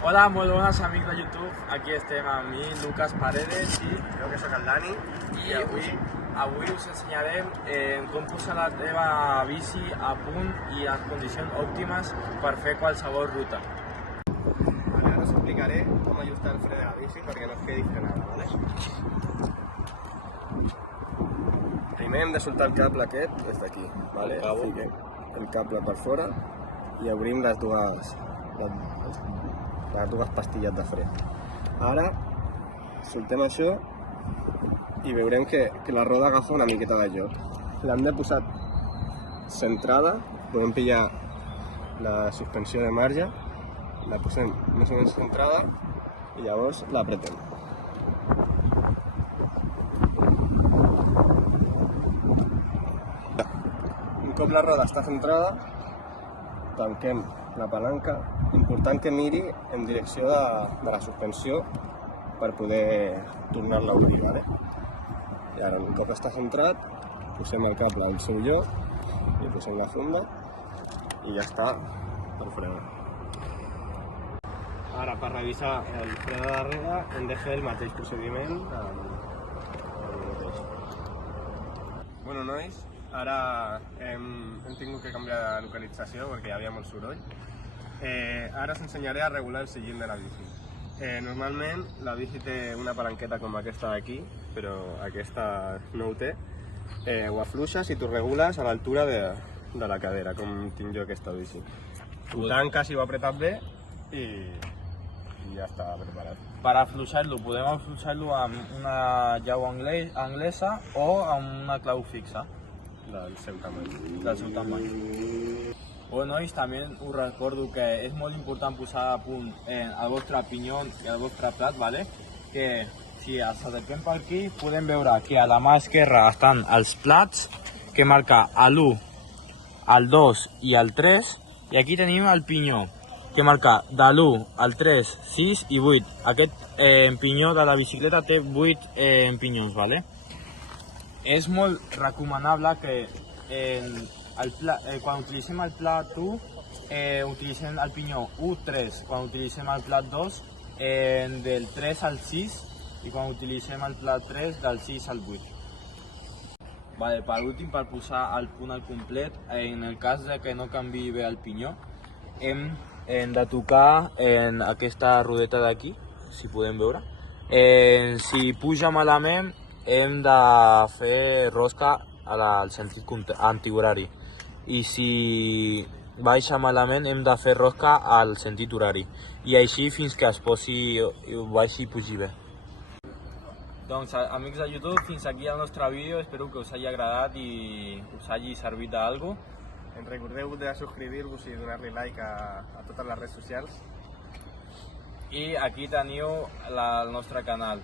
Hola, molt bones amics de YouTube. Aquí estem amb mi, Lucas Paredes i Jo que sóc el Dani i avui us ensenyarem com posar la teva bici a punt i en condicions òptimes per fer qualsevol ruta. Vale, ara us explicaré com ajustar el fre de la bici perquè no es quedi frenada, ¿vale? Primer hem de soltar el cable aquest des d'aquí, ¿vale? Fiquem el cable per fora i obrim les dues pastilles de fre. Ara soltem això i veurem que la roda agafa una miqueta de joc. L'hem de posar centrada, podem pillar la suspensió de marge, la posem més o menys centrada i llavors l'apretem. Un cop la roda està centrada, tanquem la palanca. Important que miri en direcció de la suspensió per poder tornar-la a obrir, ¿vale? I ara, un cop està centrat, posem el cable al seu lloc i posem la funda i ja està per frenar. Ara, per revisar el fre de darrere, hem de fer el mateix procediment amb el mateix. Bueno, nois, ara hem tingut que canviar de localització perquè hi havia molt soroll. Ara us ensenyaré a regular el seient de la bici. Normalment la bici té una palanqueta com aquesta d'aquí, però aquesta no ho té. Ho afluixes i t'ho regules a l'altura de la cadera, com tinc jo aquesta bici. Ho tanques i ho apretes bé i ja està preparat. Per afluixar-lo, podem afluixar-lo amb una llau anglesa o amb una clau fixa Del seu tamany. Bueno, nois, també us recordo que és molt important posar a punt el vostre pinyó i el vostre plat, ¿vale? Que si ens acerquem per aquí podem veure que a la mà esquerra estan els plats que marca l'1, el 2 i el 3 i aquí tenim el pinyó que marca de l'1 al 3, 6 i 8. Aquest pinyó de la bicicleta té 8 pinyons, ¿vale? És molt recomanable que quan utilitzem el plat 1, utilitzem el pinyó 1-3, quan utilitzem el plat 2, del 3 al 6 i quan utilitzem el plat 3, del 6 al 8. Vale, per últim, per posar el punt al complet, en el cas de que no canviï bé el pinyó, hem de tocar en aquesta rodeta d'aquí, si podem veure. Si puja malament, hem de fer rosca al sentit antihorari. I si baixa malament hem de fer rosca al sentit horari i així fins que es posi, baixi i pugi bé. Doncs amics de YouTube, fins aquí el nostre vídeo, espero que us hagi agradat i us hagi servit d'algú. Recordeu de subscriure-vos i donar-li like a totes les redes socials. I aquí teniu el nostre canal.